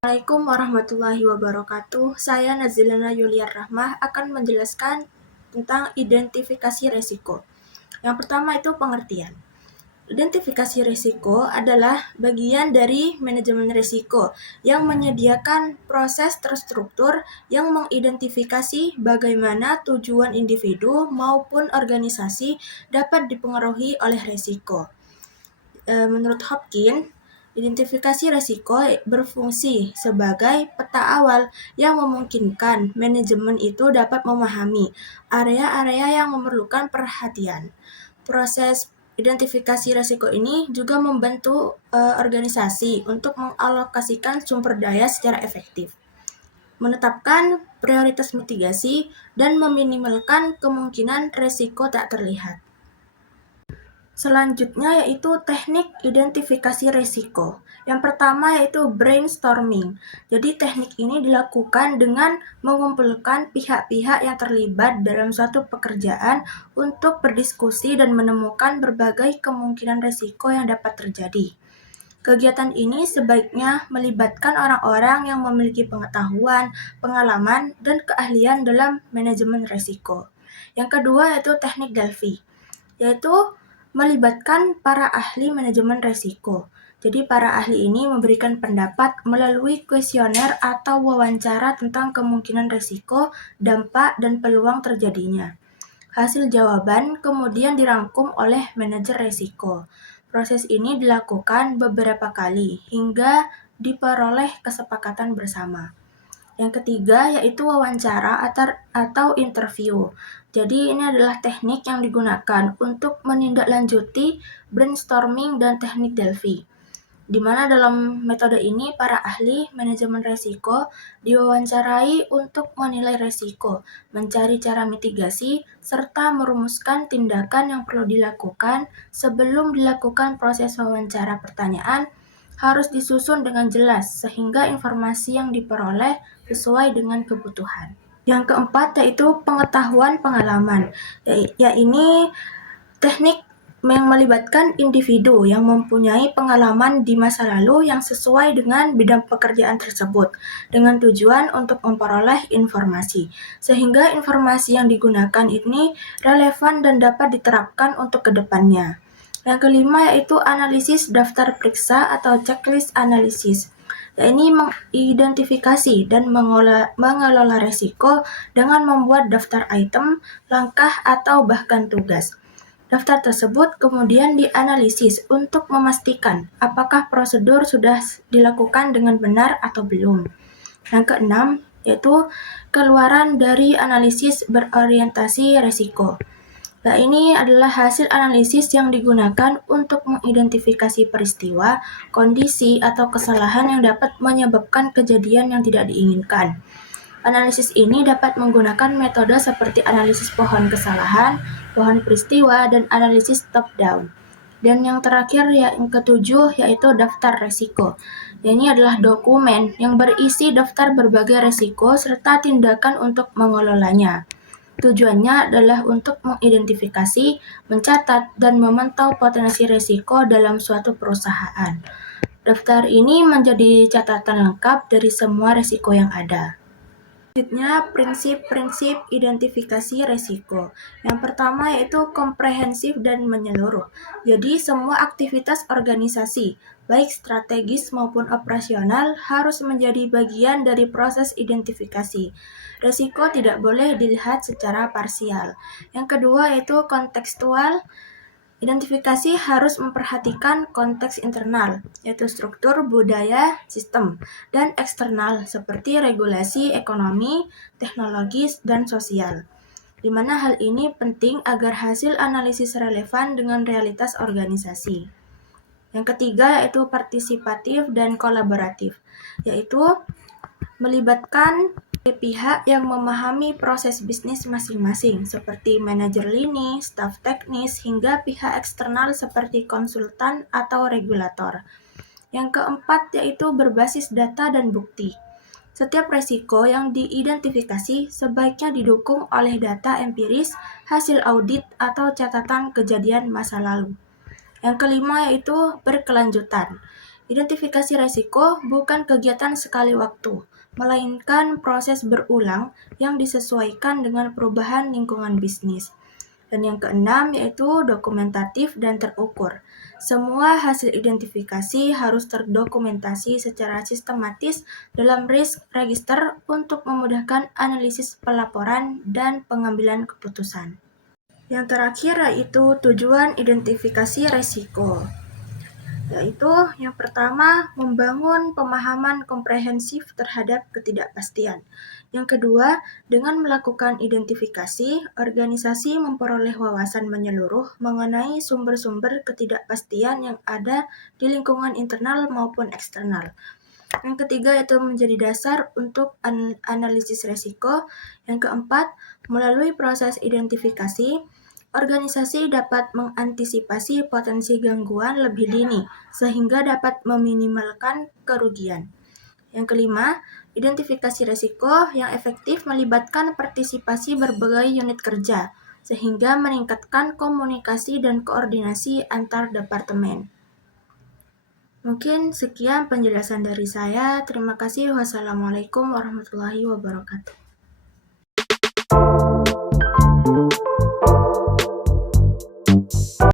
Assalamualaikum warahmatullahi wabarakatuh. Saya Nazilana Yuliar Rahmah akan menjelaskan tentang identifikasi risiko. Yang pertama itu pengertian. Identifikasi risiko adalah bagian dari manajemen risiko yang menyediakan proses terstruktur yang mengidentifikasi bagaimana tujuan individu maupun organisasi dapat dipengaruhi oleh risiko. Menurut Hopkins, identifikasi risiko berfungsi sebagai peta awal yang memungkinkan manajemen itu dapat memahami area-area yang memerlukan perhatian. Proses identifikasi risiko ini juga membantu organisasi untuk mengalokasikan sumber daya secara efektif, menetapkan prioritas mitigasi, dan meminimalkan kemungkinan risiko tak terlihat. Selanjutnya yaitu teknik identifikasi risiko. Yang pertama yaitu brainstorming. Jadi teknik ini dilakukan dengan mengumpulkan pihak-pihak yang terlibat dalam suatu pekerjaan untuk berdiskusi dan menemukan berbagai kemungkinan risiko yang dapat terjadi. Kegiatan ini sebaiknya melibatkan orang-orang yang memiliki pengetahuan, pengalaman, dan keahlian dalam manajemen risiko. Yang kedua yaitu teknik Delphi, yaitu melibatkan para ahli manajemen risiko. Jadi para ahli ini memberikan pendapat melalui kuesioner atau wawancara tentang kemungkinan risiko, dampak, dan peluang terjadinya. Hasil jawaban kemudian dirangkum oleh manajer risiko. Proses ini dilakukan beberapa kali hingga diperoleh kesepakatan bersama. Yang ketiga yaitu wawancara atau interview. Jadi ini adalah teknik yang digunakan untuk menindaklanjuti brainstorming dan teknik Delphi, di mana dalam metode ini para ahli manajemen risiko diwawancarai untuk menilai risiko, mencari cara mitigasi, serta merumuskan tindakan yang perlu dilakukan. Sebelum dilakukan proses wawancara, pertanyaan harus disusun dengan jelas sehingga informasi yang diperoleh sesuai dengan kebutuhan. Yang keempat yaitu pengetahuan pengalaman, yaitu teknik yang melibatkan individu yang mempunyai pengalaman di masa lalu yang sesuai dengan bidang pekerjaan tersebut, dengan tujuan untuk memperoleh informasi, sehingga informasi yang digunakan ini relevan dan dapat diterapkan untuk kedepannya. Yang kelima yaitu analisis daftar periksa atau checklist analisis, yaitu mengidentifikasi dan mengelola risiko dengan membuat daftar item, langkah, atau bahkan tugas. Daftar tersebut kemudian dianalisis untuk memastikan apakah prosedur sudah dilakukan dengan benar atau belum. Yang keenam yaitu keluaran dari analisis berorientasi risiko. Nah, ini adalah hasil analisis yang digunakan untuk mengidentifikasi peristiwa, kondisi, atau kesalahan yang dapat menyebabkan kejadian yang tidak diinginkan. Analisis ini dapat menggunakan metode seperti analisis pohon kesalahan, pohon peristiwa, dan analisis top-down. Dan yang terakhir yang ketujuh yaitu daftar risiko. Ini adalah dokumen yang berisi daftar berbagai risiko serta tindakan untuk mengelolanya. Tujuannya adalah untuk mengidentifikasi, mencatat, dan memantau potensi risiko dalam suatu perusahaan. Daftar ini menjadi catatan lengkap dari semua risiko yang ada. Selanjutnya, prinsip-prinsip identifikasi risiko. Yang pertama yaitu komprehensif dan menyeluruh. Jadi semua aktivitas organisasi, baik strategis maupun operasional, harus menjadi bagian dari proses identifikasi. Risiko tidak boleh dilihat secara parsial. Yang kedua yaitu kontekstual. Identifikasi harus memperhatikan konteks internal, yaitu struktur, budaya, sistem, dan eksternal seperti regulasi ekonomi, teknologis, dan sosial, di mana hal ini penting agar hasil analisis relevan dengan realitas organisasi. Yang ketiga yaitu partisipatif dan kolaboratif, yaitu melibatkan pihak yang memahami proses bisnis masing-masing, seperti manajer lini, staf teknis, hingga pihak eksternal seperti konsultan atau regulator. Yang keempat yaitu berbasis data dan bukti. Setiap risiko yang diidentifikasi sebaiknya didukung oleh data empiris, hasil audit, atau catatan kejadian masa lalu. Yang kelima yaitu berkelanjutan, Identifikasi resiko bukan kegiatan sekali waktu, melainkan proses berulang yang disesuaikan dengan perubahan lingkungan bisnis. Dan yang keenam yaitu dokumentatif dan terukur. Semua hasil identifikasi harus terdokumentasi secara sistematis dalam risk register untuk memudahkan analisis pelaporan dan pengambilan keputusan. Yang terakhir yaitu tujuan identifikasi resiko. Yaitu yang pertama, membangun pemahaman komprehensif terhadap ketidakpastian. Yang kedua, dengan melakukan identifikasi, organisasi memperoleh wawasan menyeluruh mengenai sumber-sumber ketidakpastian yang ada di lingkungan internal maupun eksternal. Yang ketiga, itu menjadi dasar untuk analisis resiko. Yang keempat, melalui proses identifikasi, organisasi dapat mengantisipasi potensi gangguan lebih dini, sehingga dapat meminimalkan kerugian. Yang kelima, identifikasi risiko yang efektif melibatkan partisipasi berbagai unit kerja, sehingga meningkatkan komunikasi dan koordinasi antar departemen. Mungkin sekian penjelasan dari saya. Terima kasih. Wassalamualaikum warahmatullahi wabarakatuh.